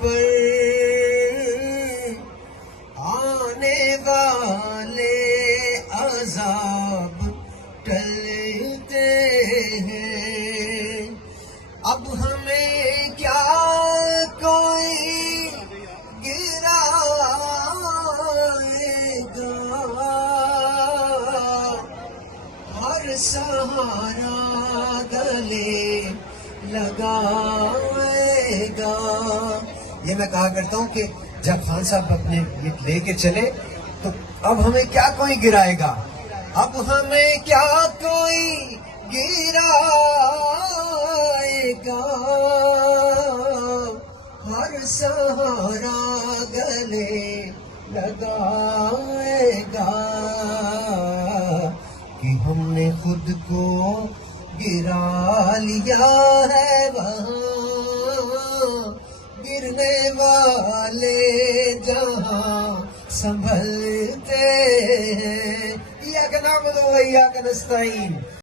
پر آنے والے عذاب ٹلتے ہیں. اب ہمیں کیا کوئی گرائے گا، ہر سہارا گلے لگائے گا. یہ میں کہا کرتا ہوں کہ جب خان صاحب اپنے یہ لے کے چلے تو اب ہمیں کیا کوئی گرائے گا، اب ہمیں کیا کوئی گرائے گا، ہر سہارا گلے لگائے گا. کہ ہم نے خود کو گرا لیا ہے وہاں گرنے والے جہاں سنبھلتے ہیں. ایاک نعبد و ایاک نستعین.